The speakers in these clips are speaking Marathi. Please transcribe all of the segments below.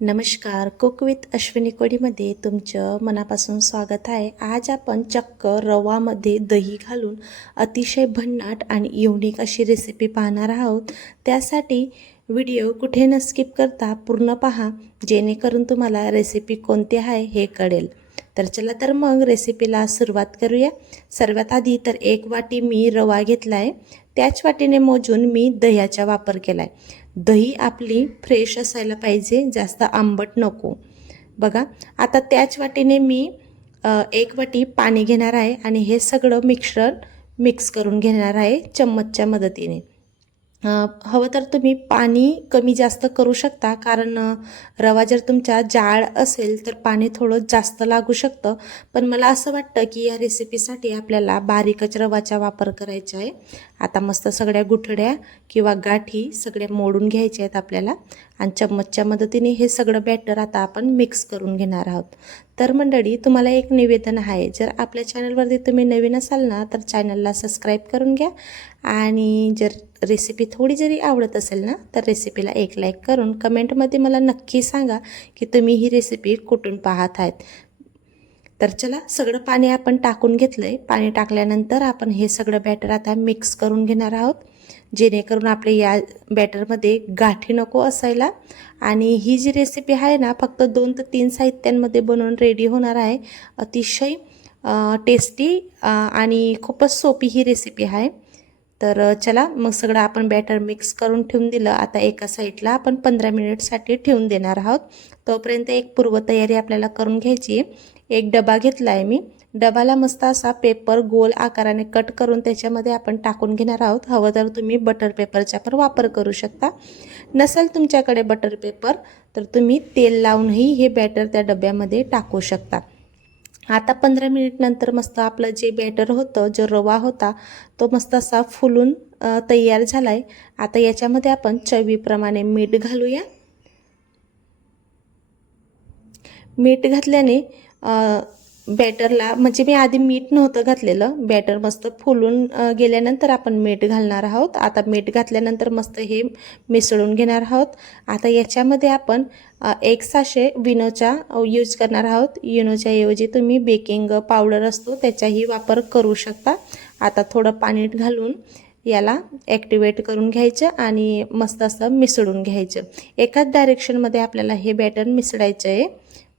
नमस्कार, कुक विथ अश्विनी कोडीमध्ये तुमचं मनापासून स्वागत आहे। आज आपण चक्क रवामध्ये दही घालून अतिशय भन्नाट आणि युनिक अशी रेसिपी पाहणार आहोत। त्यासाठी व्हिडिओ कुठे न स्किप करता पूर्ण पहा, जेणेकरून तुम्हाला रेसिपी कोणती आहे हे कळेल। तर चला तर मग रेसिपीला सुरुवात करूया। सर्वात आधी तर 1 वाटी मी रवा घेतला आहे, त्याच वाटीने मोजून मी दह्याचा वापर केला आहे। दही आपली फ्रेश असायला पाहिजे, जास्त आंबट नको। बघा आता त्याच वाटीने मी 1 वाटी पाणी घेणार आहे आणि हे सगळं मिक्सर मिक्स करून घेणार आहे चम्मचच्या मदतीने। हवं तर तुम्ही पाणी कमी जास्त करू शकता, कारण रवा जर तुमचा जाड असेल तर पाणी थोडं जास्त लागू शकतं। पण मला असं वाटतं की या रेसिपीसाठी आपल्याला बारीकच रवाचा वापर करायचा आहे। आता मस्त सगळ्या गुठळ्या किंवा गाठी सगळ्या मोडून घ्यायच्या आहेत आपल्याला आणि चम्मचच्या मदतीने हे सगळं बॅटर आता आपण मिक्स करून घेणार आहोत। तर मंडळी, तुम्हाला एक निवेदन आहे, जर आपल्या चॅनलवरती तुम्ही नवीन असाल ना तर चॅनलला सबस्क्राईब करून घ्या आणि जर रेसिपी थोडी जरी आवडत असेल ना तर रेसिपीला एक लाईक करून कमेंटमध्ये मला नक्की सांगा की तुम्ही ही रेसिपी कुठून पाहत आहेत। तर चला, सगळं पाणी आपण टाकून घेतलंय। पाणी टाकल्यानंतर आपण हे सगळं बॅटर आता मिक्स करून घेणार आहोत, जेणेकरून आपले या बॅटरमध्ये गाठी नको असायला। आणि ही जी रेसिपी आहे ना फक्त 2 ते 3 साहित्यांमध्ये बनवून रेडी होणार आहे। अतिशय टेस्टी आणि खूपच सोपी ही रेसिपी आहे। तर चला मग सगळं आपण बॅटर मिक्स करून ठेवून दिलं। आता एका साईडला आपण 15 मिनिटसाठी ठेवून देणार आहोत। तोपर्यंत एक पूर्वतयारी आपल्याला करून घ्यायची आहे। एक डबा घेतला आहे मी, डबाला मस्त असा पेपर गोल आकाराने कट करून त्याच्यामध्ये आपण टाकून घेणार आहोत। हवं तर तुम्ही बटर पेपरचा पण वापर करू शकता, नसेल तुमच्याकडे बटर पेपर तर तुम्ही तेल लावूनही हे बॅटर त्या डब्यामध्ये टाकू शकता। आता 15 मिनिट नंतर मस्त आपलं जे बॅटर होतं, जो रवा होता तो मस्त असा फुलून तयार झाला आहे। आता याच्यामध्ये आपण चवीप्रमाणे मीठ घालूया। मीठ घातल्याने बॅटरला, म्हणजे मी आधी मीठ नव्हतं घातलेलं, बॅटर मस्त फुलून गेल्यानंतर आपण मीठ घालणार आहोत। आता मीठ घातल्यानंतर मस्त हे मिसळून घेणार आहोत। आता याच्यामध्ये आपण 1 सॅशे विनोचा यूज करणार आहोत। विनोच्या ऐवजी तुम्ही बेकिंग पावडर असतो त्याचाही वापर करू शकता। आता थोडं पाणी घालून याला ॲक्टिवेट करून घ्यायचं आणि मस्त असं मिसळून घ्यायचं। एकाच डायरेक्शनमध्ये आपल्याला हे बॅटर मिसळायचं आहे।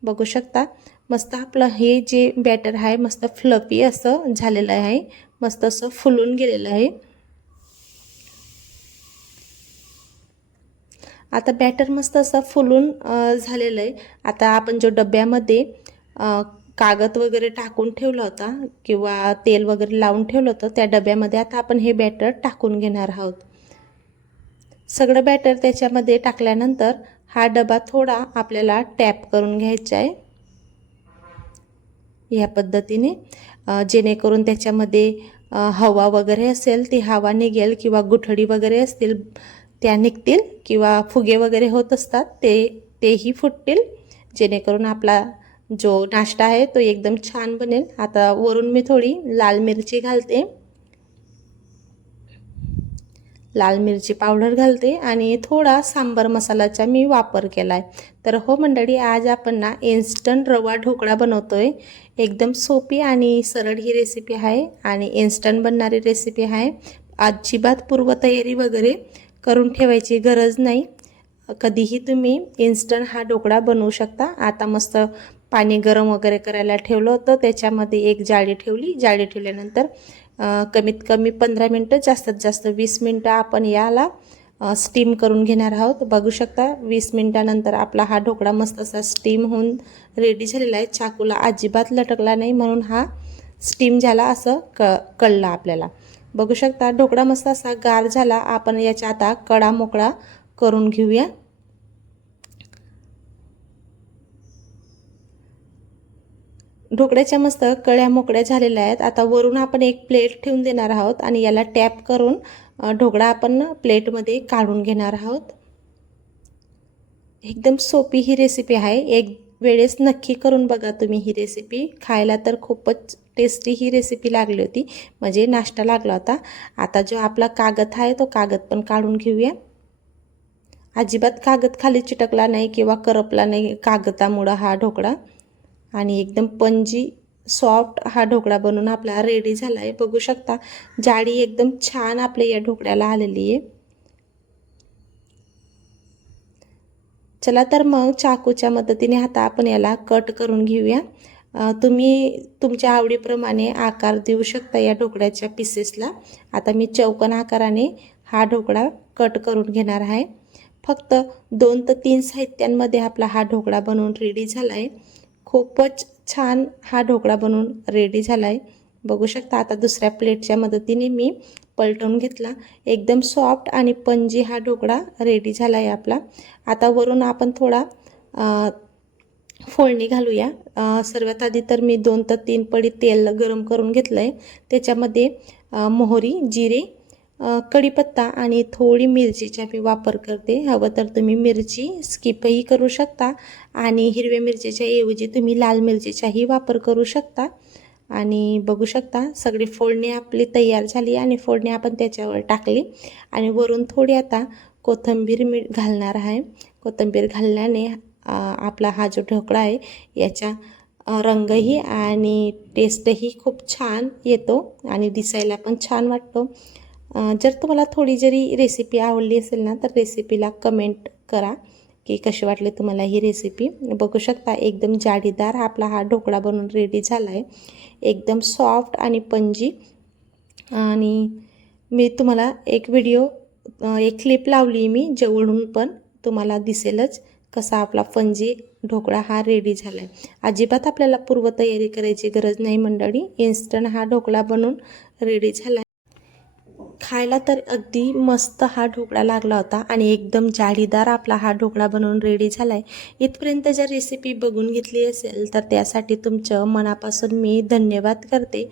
बघू शकता मस्त आपलं हे जे बॅटर आहे मस्त फ्लफी असं झालेलं आहे, मस्त असं फुलून गेलेलं आहे। आता बॅटर मस्त असं फुलून झालेलं आहे। आता आपण जो डब्यामध्ये कागद वगैरे टाकून ठेवला होता किंवा तेल वगैरे लावून ठेवलं होतं, त्या डब्यामध्ये आता आपण हे बॅटर टाकून घेणार आहोत। सगळं बॅटर त्याच्यामध्ये टाकल्यानंतर हा डबा थोडा आपल्याला टॅप करून घ्यायचा आहे या पद्धतीने, जेणेकरून त्याच्यामध्ये हवा वगैरे असेल ती हवा निघेल किंवा गुठळी वगैरे असतील त्या निघतील किंवा फुगे वगैरे होत असतात तेही फुटतील, जेणेकरून आपला जो नाश्ता आहे तो एकदम छान बनेल। आता वरून मी थोडी लाल मिरची घालते, लाल मिरची पावडर घालते आणि थोडा सांबर मसालाचा मी वापर केला आहे। तर हो मंडळी, आज आपण ना इन्स्टंट रवा ढोकळा बनवतोय। एकदम सोपी आणि सरळ ही रेसिपी आहे आणि इन्स्टंट बनणारी रेसिपी आहे। अजिबात पूर्वतयारी वगैरे करून ठेवायची गरज नाही, कधीही तुम्ही इन्स्टंट हा ढोकळा बनवू शकता। आता मस्त पाणी गरम वगैरे करायला ठेवलं होतं, त्याच्यामध्ये एक जाळी ठेवली। जाळी ठेवल्यानंतर कमीत कमी 15 मिनटं, जास्तीत जास्त 20 मिनटं आपण याला स्टीम करून घेणार आहोत। बघू शकता 20 मिनटानंतर आपला हा ढोकळा मस्त असा स्टीम होऊन रेडी झालेला आहे। चाकूला अजिबात लटकला नाही म्हणून हा स्टीम झाला असं कळलं आपल्याला। बघू शकता ढोकळा मस्त असा गार झाला। आपण याचा आता कडा मोकळा करून घेऊया। ढोकळ्याच्या मस्त कळ्या मोकळ्या झालेल्या आहेत। आता वरून आपण एक प्लेट ठेवून देणार आहोत आणि याला टॅप करून ढोकळा आपण प्लेटमध्ये काढून घेणार आहोत। एकदम सोपी ही रेसिपी आहे, एक वेळेस नक्की करून बघा तुम्ही ही रेसिपी। खायला तर खूपच टेस्टी ही रेसिपी लागली होती, म्हणजे नाश्ता लागला होता। आता जो आपला कागद आहे तो कागद पण काढून घेऊया अजिबात कागद खाली चिटकला नाही किंवा करपला नाही कागदामुळं हा ढोकळा. आणि एकदम पंजी सॉफ्ट हा ढोकळा बनवून आपला रेडी झाला आहे. बघू शकता जाडी एकदम छान आपल्या या ढोकळ्याला आलेली आहे. चला तर मग चाकूच्या मदतीने आता आपण याला कट करून घेऊया. तुम्ही तुमच्या आवडीप्रमाणे आकार देऊ शकता या ढोकळ्याच्या पीसेसला. आता मी चौकोन आकाराने हा ढोकळा कट करून घेणार आहे. फक्त 2 ते 3 साहित्यांमध्ये आपला हा ढोकळा बनवून रेडी झाला आहे. खूपच छान हा ढोकळा बनवून रेडी झाला आहे. बघू शकता आता दुसऱ्या प्लेटच्या मदतीने मी पलटवून घेतला. एकदम सॉफ्ट आणि पंजी हा ढोकळा रेडी झाला आहे आपला. आता वरून आपण थोडा फोडणी घालूया. सर्वात आधी तर मी 2 ते 3 पडी तेल गरम करून घेतलं आहे. त्याच्यामध्ये मोहरी, जिरे, कढीपत्ता आणि थोडी मिरचीचा मी वापर करते. हवं तर तुम्ही मिरची स्किपही करू शकता आणि हिरव्या मिरचीच्या ऐवजी तुम्ही लाल मिरचीचाही वापर करू शकता. आणि बघू शकता सगळी फोडणी आपली तयार झाली आणि फोडणी आपण त्याच्यावर टाकली आणि वरून थोडी आता कोथिंबीर मी घालणार आहे. कोथिंबीर घालल्याने आपला हा जो ढोकळा आहे याचा रंगही आणि टेस्टही खूप छान येतो आणि दिसायला पण छान वाटतो. जर तुम्हाला थोडी जरी रेसिपी आवडली असेल ना तर रेसिपीला कमेंट करा की कशी वाटली तुम्हाला ही रेसिपी. बघू शकता एकदम जाडीदार आपला हा ढोकळा बनवून रेडी झाला आहे. एकदम सॉफ्ट आणि पंजी. आणि मी तुम्हाला एक क्लिप लावली मी जवळून पण तुम्हाला दिसेलच कसा आपला पंजी ढोकळा हा रेडी झाला आहे. अजिबात आपल्याला पूर्वतयारी करायची गरज नाही मंडळी. इन्स्टंट हा ढोकळा बनवून रेडी झाला आहे. खायला तर अगदी मस्त हा ढोकळा लागला होता आणि एकदम जाडीदार आपला हा ढोकळा बनवून रेडी झाला आहे. इथपर्यंत जर रेसिपी बघून घेतली असेल तर त्यासाठी तुमचं मनापासून मी धन्यवाद करते.